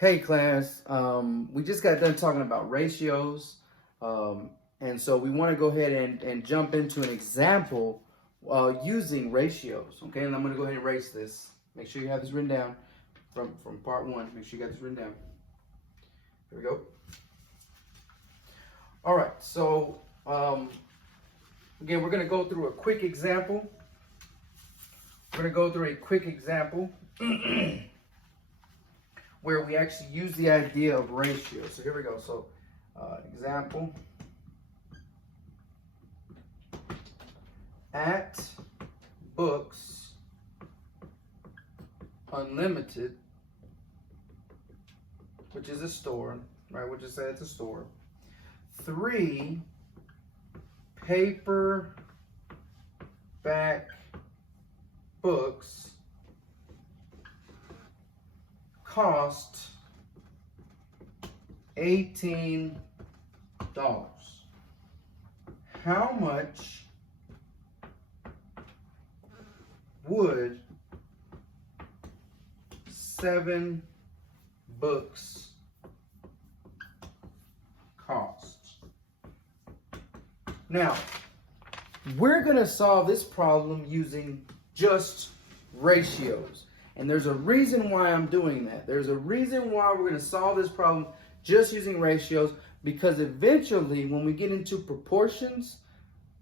Hey class, we just got done talking about ratios, and so we want to go ahead and jump into an example using ratios. Okay, and I'm going to go ahead and erase this. Make sure you have this written down from part one. Make sure you got this written down. Here we go. All right, so again, we're going to go through a quick example. We're going to go through a quick example. Where we actually use the idea of ratio. So here we go. So example, at Books Unlimited, which is a store, right? We'll just say it's a store. 3 paperback books cost $18. How much would 7 books cost? Now, we're going to solve this problem using just ratios. And there's a reason why I'm doing that. There's a reason why we're going to solve this problem just using ratios, because eventually when we get into proportions,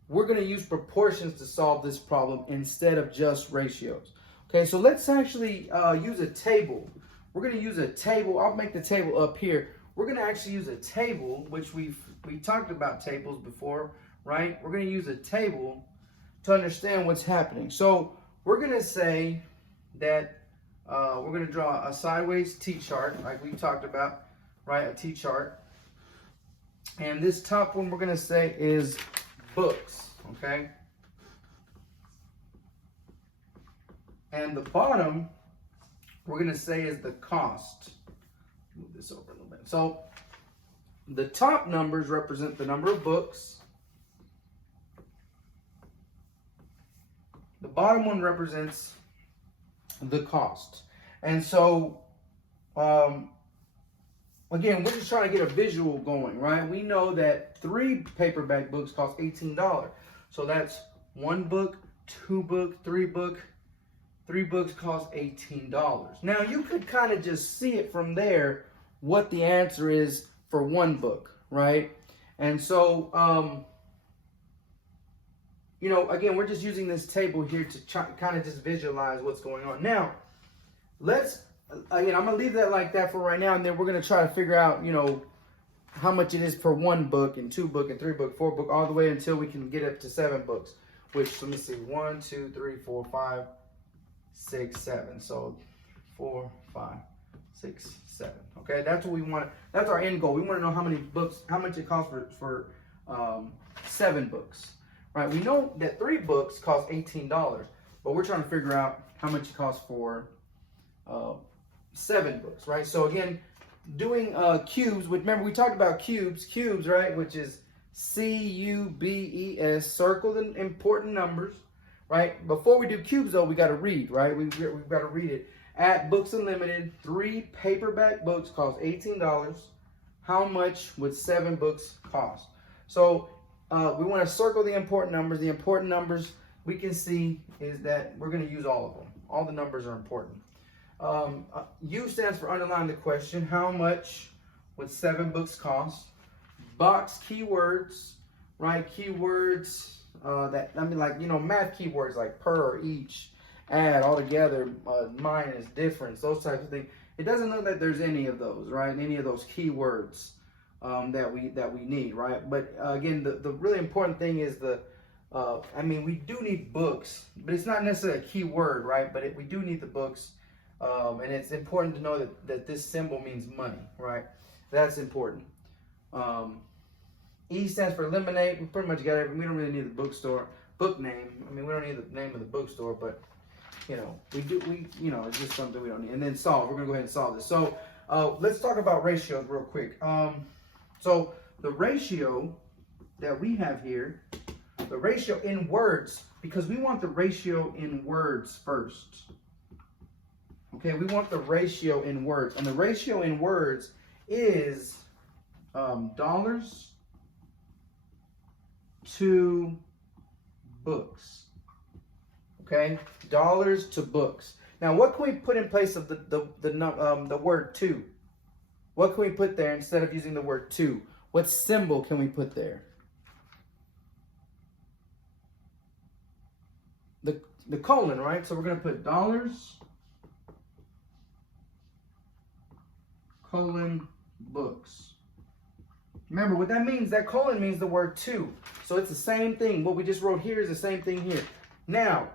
we're going to use proportions to solve this problem instead of just ratios. Okay, so let's actually use a table. We're going to use a table. I'll make the table up here. We're going to actually use a table, which we talked about tables before, right? We're going to use a table to understand what's happening. So we're going to say that we're going to draw a sideways T-chart, like we talked about, right? A T-chart. And this top one we're going to say is books, okay? And the bottom we're going to say is the cost. Move this over a little bit. So the top numbers represent the number of books. The bottom one represents the cost. And so again, we're just trying to get a visual going, right? We know that 3 paperback books cost $18. So that's 1 book, 2 book, 3 book. 3 books cost $18. Now you could kind of just see it from there what the answer is for 1 book, right? And so you know, again, we're just using this table here to kind of just visualize what's going on. Now, again, I'm going to leave that like that for right now, and then we're going to try to figure out, you know, how much it is for 1 book and 2 book and 3 book, 4 book, all the way until we can get up to 7 books, which, let me see, 1, 2, 3, 4, 5, 6, 7. So 4, 5, 6, 7. Okay, that's what we want. That's our end goal. We want to know how many books, how much it costs for 7 books. Right, we know that 3 books cost $18, but we're trying to figure out how much it costs for 7 books, right? So again, doing cubes, remember we talked about cubes, right, which is C-U-B-E-S, circle the important numbers, right? Before we do cubes, though, we got to read, right? We've got to read it. At Books Unlimited, 3 paperback books cost $18. How much would 7 books cost? So we want to circle the important numbers. The important numbers we can see is that we're going to use all of them. All the numbers are important. U stands for underline the question. How much would 7 books cost? Box keywords, right? Keywords that, I mean, like, you know, math keywords like per or each, add, all together, minus, difference, those types of things. It doesn't look like there's any of those, right? Any of those keywords that we need, right? But again, the really important thing is I mean, we do need books, but it's not necessarily a key word, right? But we do need the books, and it's important to know that this symbol means money, right? That's important. E stands for eliminate. We pretty much got everything. We don't really need the book name. I mean, we don't need the name of the bookstore, but you know, you know, it's just something we don't need. And then solve. We're gonna go ahead and solve this. So let's talk about ratios real quick. So the ratio that we have here, the ratio in words, because we want the ratio in words first. Okay, we want the ratio in words. And the ratio in words is dollars to books. Okay, dollars to books. Now, what can we put in place of the word to? What can we put there instead of using the word to? What symbol can we put there? The colon, right? So we're going to put dollars, colon, books. Remember, what that means, that colon means the word to. So it's the same thing. What we just wrote here is the same thing here. Now,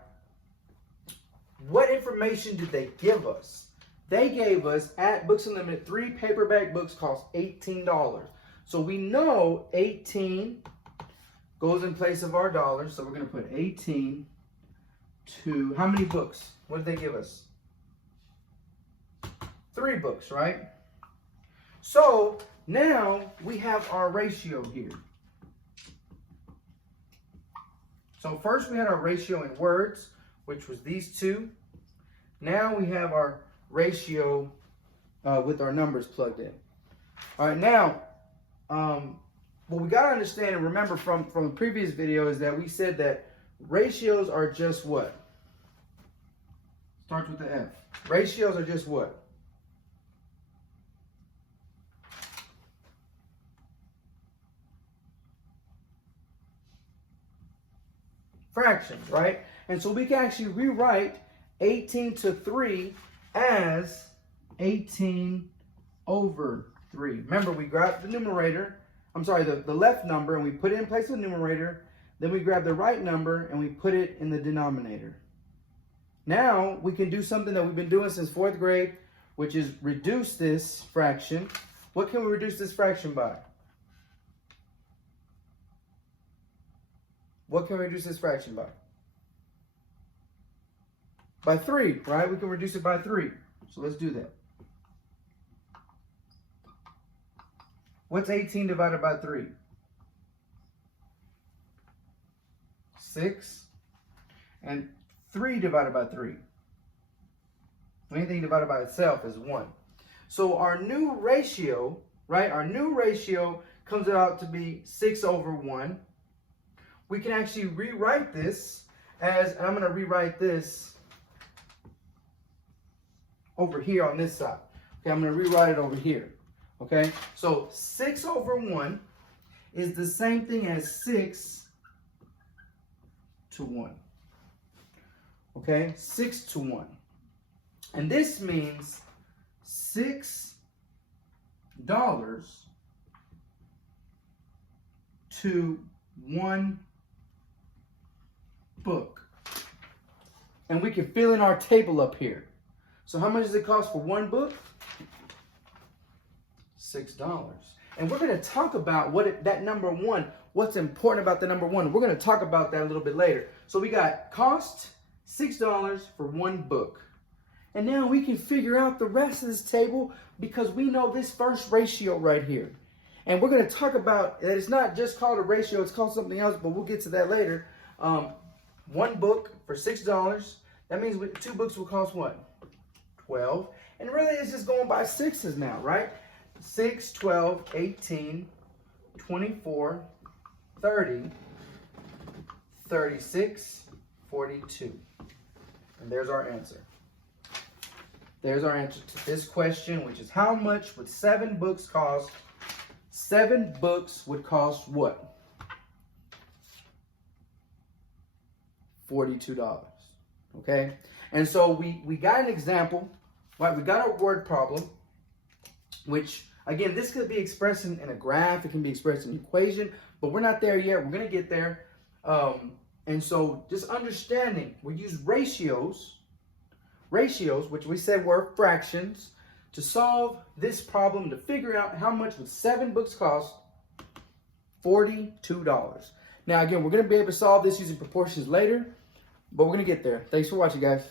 what information did they give us? They gave us, at Books Unlimited, 3 paperback books cost $18. So we know 18 goes in place of our dollars. So we're going to put 18 to, how many books? What did they give us? 3 books, right? So now we have our ratio here. So first we had our ratio in words, which was these 2. Now we have our ratio with our numbers plugged in. All right, now, what we got to understand and remember from the previous video is that we said that ratios are just what? Starts with the F. Ratios are just what? Fractions, right? And so we can actually rewrite 18 to 3 as 18 over 3. Remember, we grabbed the numerator, the left number, and we put it in place of the numerator. Then we grab the right number and we put it in the denominator. Now we can do something that we've been doing since 4th grade, which is reduce this fraction. What can we reduce this fraction by? What can we reduce this fraction by? By 3, right? We can reduce it by 3. So let's do that. What's 18 divided by 3? 6. And 3 divided by 3. Anything divided by itself is 1. So our new ratio, right? Our new ratio comes out to be 6 over 1. We can actually rewrite this as, and I'm going to rewrite this over here on this side. Okay, I'm going to rewrite it over here. Okay, so 6 over 1 is the same thing as 6 to 1. Okay, 6 to 1. And this means $6 to 1 book. And we can fill in our table up here. So how much does it cost for 1 book? $6. And we're going to talk about that number 1, what's important about the number 1. We're going to talk about that a little bit later. So we got cost $6 for 1 book. And now we can figure out the rest of this table because we know this first ratio right here. And we're going to talk about that it's not just called a ratio, it's called something else, but we'll get to that later. 1 book for $6. That means 2 books will cost what? 12. And really it's just going by sixes now, right? 6, 12, 18, 24, 30, 36, 42. And there's our answer. There's our answer to this question, which is how much would 7 books cost? 7 books would cost what? $42. Okay? And so we got an example, right? We got a word problem, which, again, this could be expressed in a graph. It can be expressed in an equation, but we're not there yet. We're going to get there. And so just understanding, we use ratios, which we said were fractions, to solve this problem, to figure out how much would 7 books cost. $42. Now, again, we're going to be able to solve this using proportions later, but we're going to get there. Thanks for watching, guys.